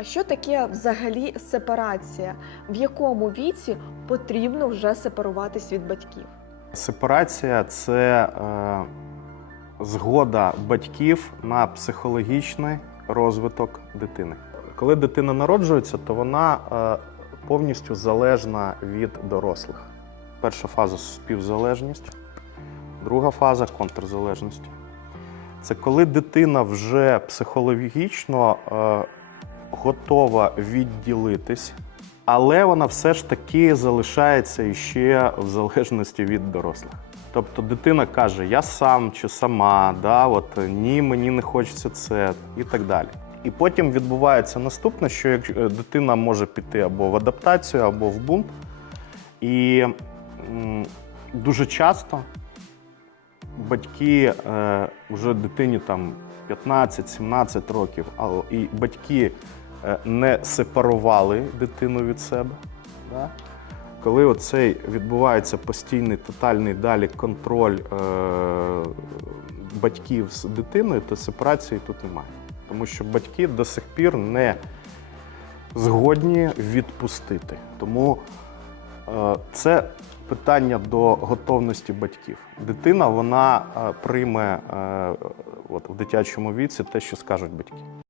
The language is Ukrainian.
А що таке взагалі сепарація? В якому віці потрібно вже сепаруватись від батьків? Сепарація це е, згода батьків на психологічний розвиток дитини. Коли дитина народжується, то вона е, повністю залежна від дорослих. Перша фаза співзалежність, друга фаза контрзалежність. Це коли дитина вже психологічно е, готова відділитись, але вона все ж таки залишається іще в залежності від дорослих. Тобто дитина каже: Я сам чи сама, да, от, ні, мені не хочеться це і так далі. І потім відбувається наступне, що як е, дитина може піти або в адаптацію, або в бунт. І м, дуже часто батьки е, вже дитині там 15-17 років, і батьки не сепарували дитину від себе. Да? Коли оцей відбувається постійний тотальний далі контроль е, батьків з дитиною, то сепарації тут немає. Тому що батьки до сих пір не згодні відпустити. Тому е, це питання до готовності батьків. Дитина вона е, прийме е, от, в дитячому віці те, що скажуть батьки.